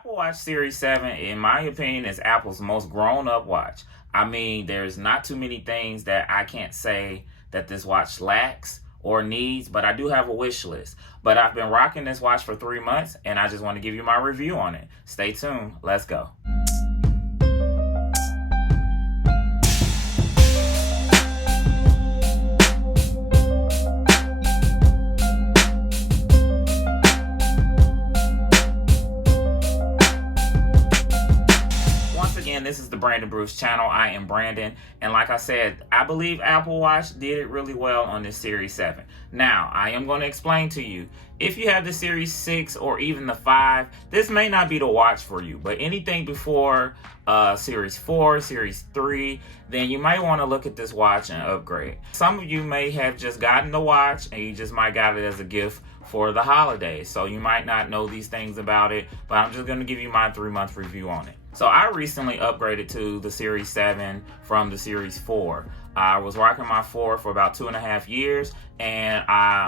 Apple Watch Series 7, in my opinion, is Apple's most grown-up watch. I mean, there's not too many things that I can't say that this watch lacks or needs, but I do have a wish list. But I've been rocking this watch for 3 months, and I just want to give you my review on it. Stay tuned. Let's go. This is the Brandon Bruce channel. I am Brandon, and like I said, I believe Apple Watch did it really well on this Series 7. Now, I am going to explain to you, if you have the Series 6 or even the 5, this may not be the watch for you, but anything before Series 4, Series 3, then you might want to look at this watch and upgrade. Some of you may have just gotten the watch and you just might got it as a gift for the holidays, so you might not know these things about it, but I'm just going to give you my 3-month review on it. So I recently upgraded to the Series 7 from the Series 4. I was rocking my 4 for about 2.5 years, and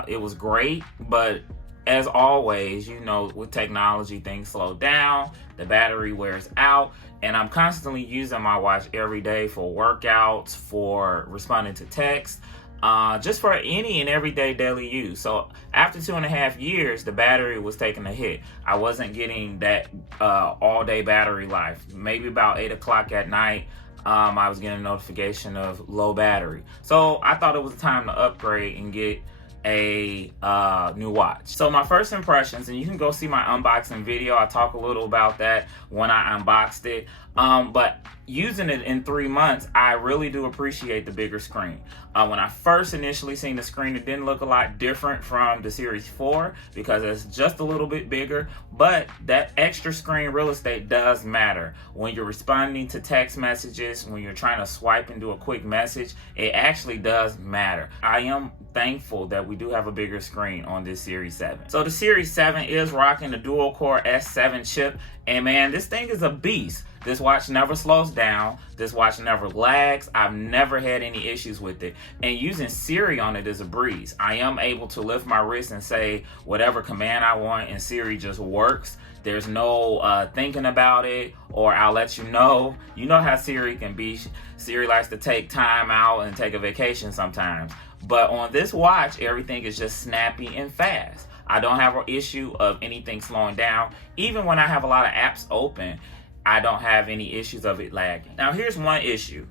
it was great, but as always, you know, with technology, things slow down, the battery wears out, and I'm constantly using my watch every day for workouts, for responding to texts, just for any and everyday daily use. So after 2.5 years, the battery was taking a hit. I wasn't getting that all-day battery life. Maybe about 8 o'clock at night, I was getting a notification of low battery. So I thought it was time to upgrade and get a new watch. So my first impressions, and you can go see my unboxing video, I talk a little about that when I unboxed it, but using it in 3 months, I really do appreciate the bigger screen. When I first initially seen the screen, it didn't look a lot different from the Series 4 because it's just a little bit bigger, but that extra screen real estate does matter. When you're responding to text messages, when you're trying to swipe and do a quick message, it actually does matter. I am thankful that we do have a bigger screen on this Series 7. So the Series 7 is rocking the dual-core S7 chip, and man, this thing is a beast. This watch never slows down. This watch never lags. I've never had any issues with it. And using Siri on it is a breeze. I am able to lift my wrist and say whatever command I want, and Siri just works. There's no thinking about it, or I'll let you know. You know how Siri can be. Siri likes to take time out and take a vacation sometimes. But on this watch, everything is just snappy and fast. I don't have an issue of anything slowing down. Even when I have a lot of apps open, I don't have any issues of it lagging. Now here's one issue.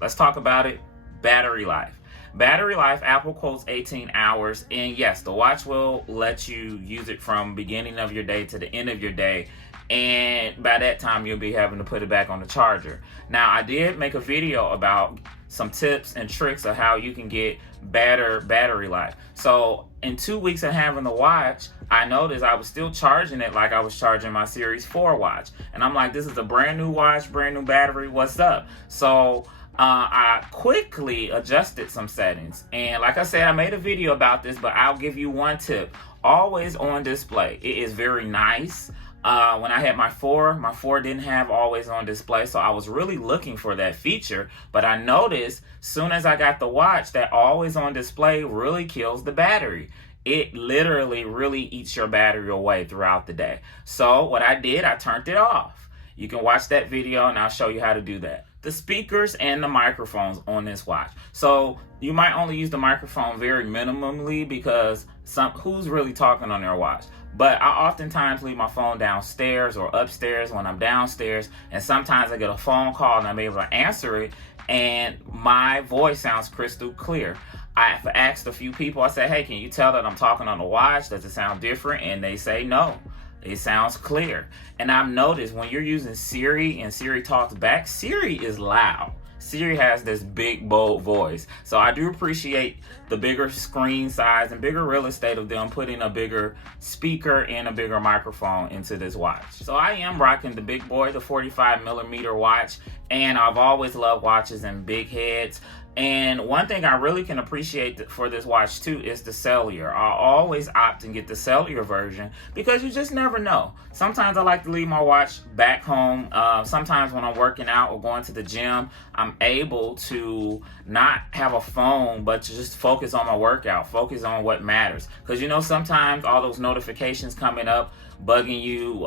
Let's talk about it. Battery life. Battery life, Apple quotes 18 hours. And yes, the watch will let you use it from beginning of your day to the end of your day. And by that time, you'll be having to put it back on the charger. Now, I did make a video about some tips and tricks of how you can get better battery life. So in 2 weeks of having the watch, I noticed I was still charging it like I was charging my Series 4 watch. And I'm like, this is a brand new watch, brand new battery, what's up? So I quickly adjusted some settings. And like I said, I made a video about this, but I'll give you one tip. Always on display. It is very nice. When I had my 4 didn't have always on display, so I was really looking for that feature, but I noticed soon as I got the watch that always on display really kills the battery. It literally really eats your battery away throughout the day. So what I did, I turned it off. You can watch that video and I'll show you how to do that. The speakers and the microphones on this watch. So you might only use the microphone very minimally because who's really talking on their watch? But I oftentimes leave my phone downstairs or upstairs when I'm downstairs, and sometimes I get a phone call and I'm able to answer it and my voice sounds crystal clear. I've asked a few people, I said, hey, can you tell that I'm talking on the watch? Does it sound different? And they say no. It sounds clear. And I've noticed when you're using Siri and Siri talks back, Siri is loud. Siri has this big, bold voice. So I do appreciate the bigger screen size and bigger real estate of them putting a bigger speaker and a bigger microphone into this watch. So I am rocking the big boy, the 45mm watch, and I've always loved watches and big heads. And one thing I really can appreciate for this watch too is the cellular. I always opt and get the cellular version because you just never know. Sometimes I like to leave my watch back home. Sometimes when I'm working out or going to the gym, I'm able to not have a phone, but to just focus on my workout, focus on what matters. Because you know, sometimes all those notifications coming up, bugging you,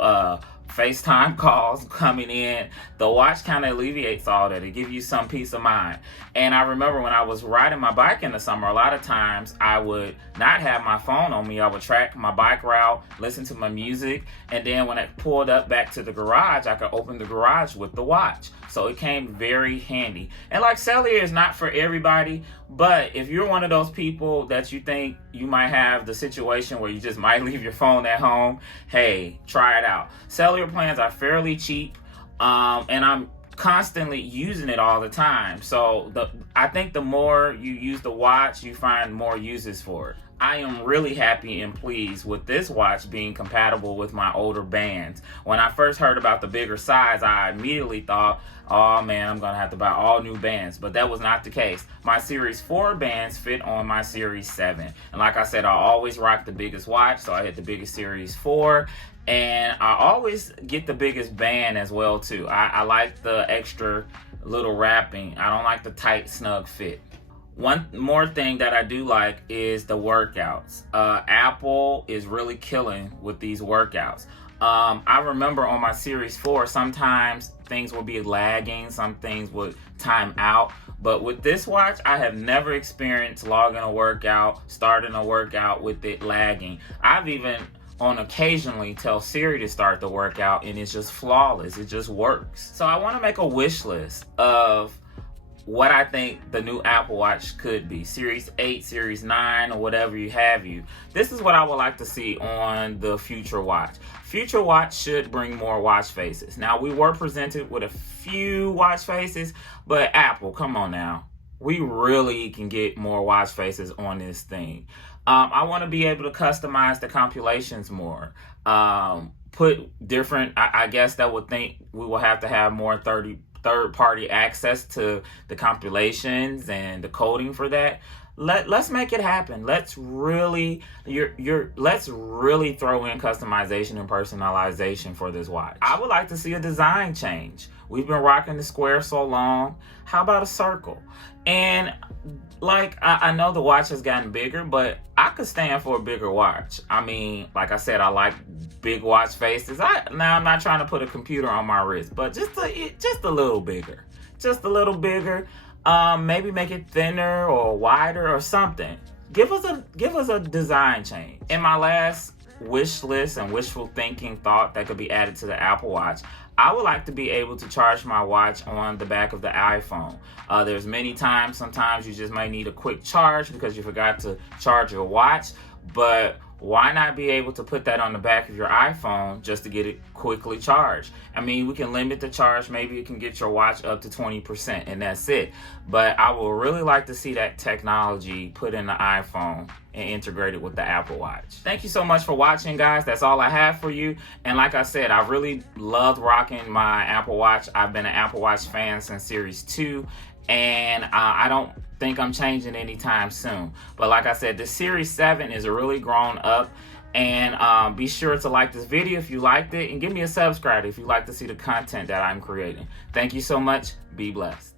FaceTime calls coming in. The watch kind of alleviates all that. It gives you some peace of mind. And I remember when I was riding my bike in the summer, a lot of times I would not have my phone on me. I would track my bike route, listen to my music, and then when I pulled up back to the garage, I could open the garage with the watch. So it came very handy. And like, cellular is not for everybody, but if you're one of those people that you think you might have the situation where you just might leave your phone at home, hey, try it out. Cellular plans are fairly cheap, and I'm constantly using it all the time. So I think the more you use the watch, you find more uses for it. I am really happy and pleased with this watch being compatible with my older bands. When I first heard about the bigger size, I immediately thought, oh man, I'm gonna have to buy all new bands, but that was not the case. My Series 4 bands fit on my Series 7. And like I said, I always rock the biggest watch, so I hit the biggest Series 4. And I always get the biggest band as well too. I like the extra little wrapping. I don't like the tight, snug fit. One more thing that I do like is the workouts. Apple is really killing with these workouts. I remember on my Series 4, sometimes things would be lagging, some things would time out. But with this watch, I have never experienced logging a workout, starting a workout with it lagging. I've even occasionally tell Siri to start the workout and it's just flawless. It just works. So I want to make a wish list of what I think the new Apple Watch could be. Series 8, Series 9, or whatever you have you. This is what I would like to see on the future watch. Future watch should bring more watch faces. Now, we were presented with a few watch faces, but Apple, come on now. We really can get more watch faces on this thing. I want to be able to customize the compilations more. Put different, I guess that would think we will have to have more third-party access to the compilations and the coding for that. Let's make it happen. Let's really let's really throw in customization and personalization for this watch. I would like to see a design change. We've been rocking the square so long. How about a circle? And like, I know the watch has gotten bigger, but I could stand for a bigger watch. I mean, like I said, I like big watch faces. Now I'm not trying to put a computer on my wrist, but just a little bigger. Just a little bigger. Maybe make it thinner or wider or something. Give us a design change. In my last wish list and wishful thinking thought that could be added to the Apple Watch, I would like to be able to charge my watch on the back of the iPhone. There's many times, sometimes you just might need a quick charge because you forgot to charge your watch, but why not be able to put that on the back of your iPhone just to get it quickly charged? I mean, we can limit the charge. Maybe you can get your watch up to 20% and that's it. But I would really like to see that technology put in the iPhone and integrated with the Apple Watch. Thank you so much for watching, guys. That's all I have for you. And like I said, I really loved rocking my Apple Watch. I've been an Apple Watch fan since Series 2. And I don't think I'm changing anytime soon. But like I said, the Series 7 is really grown up. And be sure to like this video if you liked it. And give me a subscribe if you like to see the content that I'm creating. Thank you so much. Be blessed.